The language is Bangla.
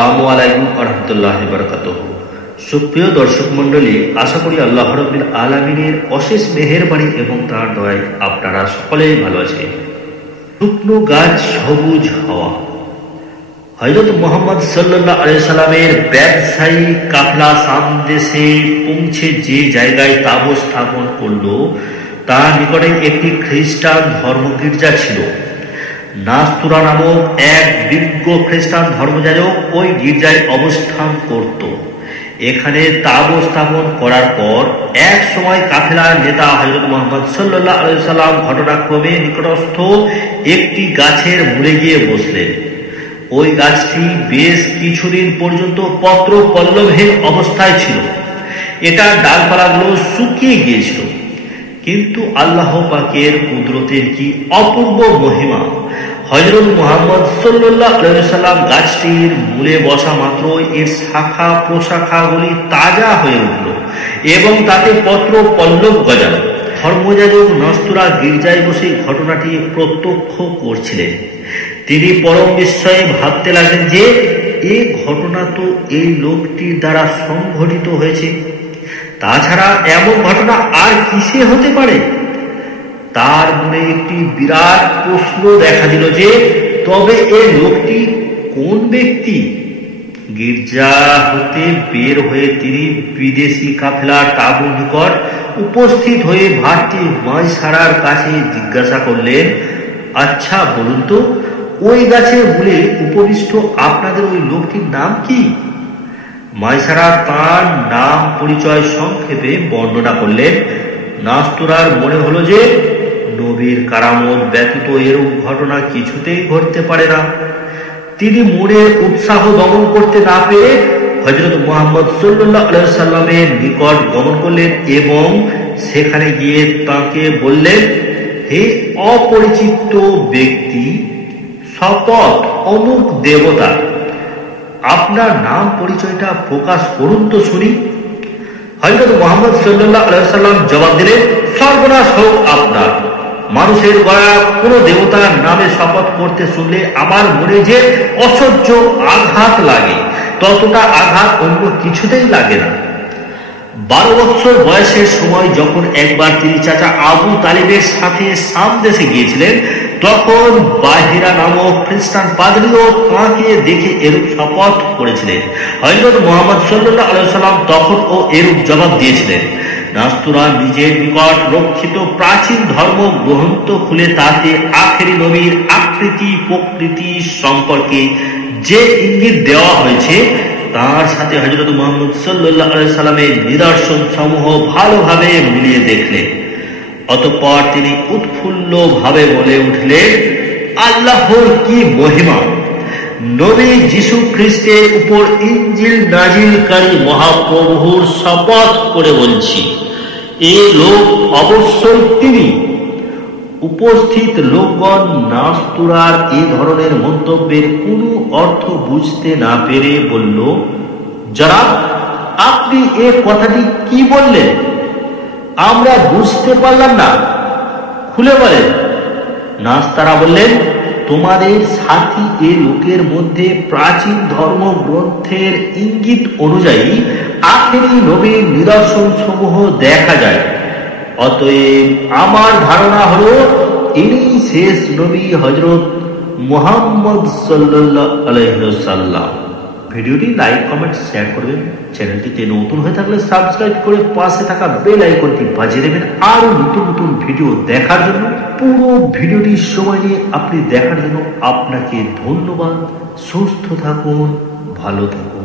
আসসালামু আলাইকুম ওয়া রাহমাতুল্লাহি ওয়া বারাকাতুহু। সুপ্রিয় দর্শক মণ্ডলী, আশা করি আল্লাহ রাব্বুল আলামিনের অশেষ মেহেরবানি এবং তার দয়ায় আপনারা সকলেই ভালো আছেন। শুকনো গাছ সবুজ হওয়া। হযরত মুহাম্মদ সাল্লাল্লাহু আলাইহি সাল্লামের ব্যবসায়ী কাফেলা শাম দেশে পৌঁছে যে জায়গায় তাঁবু স্থাপন করলো তার নিকটে একটি খ্রিস্টান ধর্মগির্জা ছিল। নাস্তুরা নামক এক বিজ্ঞ খ্রিস্টান ধর্মযাজক ওই গির্জায় অবস্থান করত। এখানে তাঁবু স্থাপন করার পর এক সময় কাফেলার নেতা হযরত মুহাম্মদ সাল্লাল্লাহু আলাইহি সাল্লাম ঘটনাক্রমে নিকটস্থ একটি গাছের মূলে গিয়ে বসলেন। ওই গাছটি বেশ কিছুদিন পর্যন্ত পত্র পল্লবহীন অবস্থায় ছিল। এটার ডালপালাগুলো শুকিয়ে গিয়েছিল, কিন্তু আল্লাহ পাকের কুদরতের কি অপূর্ব মহিমা! হযরত মুহাম্মদ সাল্লাল্লাহু আলাইহি সাল্লাম গাছটির মূলে বসা মাত্র এর শাখা প্রশাখাগুলি তাজা হয়ে উঠল এবং তাতে পত্র পল্লব গজালো। ধর্মযাজক নাস্তুরা গির্জায় বসে ঘটনাটি প্রত্যক্ষ করছিলেন। তিনি পরম বিস্ময়ে ভাবতে লাগলেন যে এই ঘটনা তো এই লোকটির দ্বারা সংঘটিত হয়েছে। তাছাড়া এমন ঘটনা আর কিসে হতে পারে? তার মনে একটি বিরাট প্রশ্ন দেখা দিল যে তবে এই লোকটি কোন ব্যক্তি? গির্জা হতে বের হয়ে তিনি বিদেশি কাফেলার তাঁবুর নিকট উপস্থিত হয়ে ভাতটি মাইসারার কাছে জিজ্ঞাসা করলেন, আচ্ছা বলুন তো, ওই গাছের মূলে উপবিষ্ট আপনাদের ওই লোকটির নাম কি? মাইসারা তার নাম পরিচয় সংক্ষেপে বর্ণনা করলেন। নাস্তুরার মনে হলো যে নবীর কারামত ব্যতীত এরূপ ঘটনা কিছুতেই ঘটতে পারে না। তিনি মনে উৎসাহ দমন করতে না পেরে হযরত মুহাম্মদ সাল্লাল্লাহু আলাইহি সাল্লামের নিকট গমন করলেন এবং সেখানে গিয়ে তাকে বললেন, হে অপরিচিত ব্যক্তি, শপথ অমুক দেবতা, আপনার নাম পরিচয়টা প্রকাশ করুন তো শুনি। হযরত মুহাম্মদ সাল্লাল্লাহু আলাইহি সাল্লাম জবাব দিলেন, সর্বনাশ হোক আপনার! মানুষের গড়া কোন দেবতার নামে শপথ করতে শুনলে আমার মনে যে অসহ্য আঘাত লাগে, ততটা আঘাত অন্য কিছুতেই লাগে না। 12 বছর বয়সের সময় যখন একবার তিনি চাচা আবু তালিবের সাথে শাম দেশে গিয়েছিলেন, তখন বাহিরা নামক খ্রিস্টান পাদ্রীও তাঁকে দেখে এরূপ শপথ করেছিলেন। হযরত মুহাম্মদ সাল্লাল্লাহু আলাইহি সাল্লাম তখন ও এরূপ জবাব দিয়েছিলেন। নাস্তুরা নিজের নিকট রক্ষিত প্রাচীন ধর্ম গ্রন্থ খুলে তাতে আখেরি নবীর আকৃতি প্রকৃতি সম্পর্কে যে ইঙ্গিত দেওয়া হয়েছে তার সাথে হযরত মুহাম্মদ সাল্লাল্লাহু আলাইহি সাল্লামের নিদর্শন সমূহ ভালোভাবে মিলিয়ে দেখলেন। অতঃপর তিনি উৎফুল্ল ভাবে বলে উঠলেন, আল্লাহর কি মহিমা! নবী যীশু খ্রিস্টের উপর ইনজিল নাজিলকারী মহাপ্রভুর শপথ করে বলছি, এই লোক অবশ্যই তিনি। উপস্থিত লোকগণ নাস্তুরার এই ধরনের মন্তব্যের কোনো অর্থ বুঝতে না পেরে বলল, জনাব, আপনি এ কথাটি কি বললেন? আমরা বুঝতে পারলাম না, খুলে বলেন। নাস্তারা বললেন, তোমাদের সাথী এ লোকের মধ্যে প্রাচীন ধর্মগ্রন্থের ইঙ্গিত অনুযায়ী আখেরি নবীর নিদর্শন সমূহ দেখা যায়। অতএব আমার ধারণা হলো ইনি শেষ নবী হযরত মুহাম্মদ সাল্লাল্লাহু আলাইহি সাল্লাম। ভিডিওটি লাইক কমেন্ট শেয়ার করবেন। চ্যানেলটিতে নতুন হয়ে থাকলে সাবস্ক্রাইব করে পাশে থাকা বেল আইকনটি বাজিয়ে দেবেন আরো নতুন নতুন ভিডিও দেখার জন্য। পুরো ভিডিওটি সময় নিয়ে আপনি দেখার জন্য আপনাকে ধন্যবাদ। সুস্থ থাকুন, ভালো থাকুন।